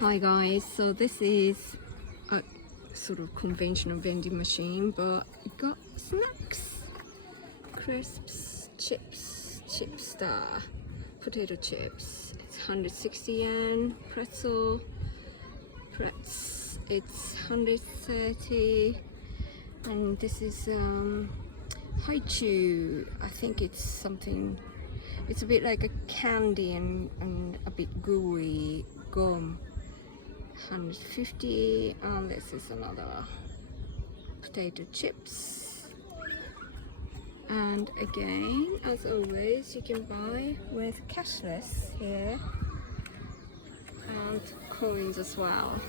Hi guys, so this is a sort of conventional vending machine, but it got snacks, crisps, chips, chip star, potato chips. It's 160 yen, pretzel, it's 130, and this is haichu. I think it's something, it's a bit like a candy and a bit gooey gum. 150, and this is another potato chips. And again, as always, you can buy with cashless here and coins as well.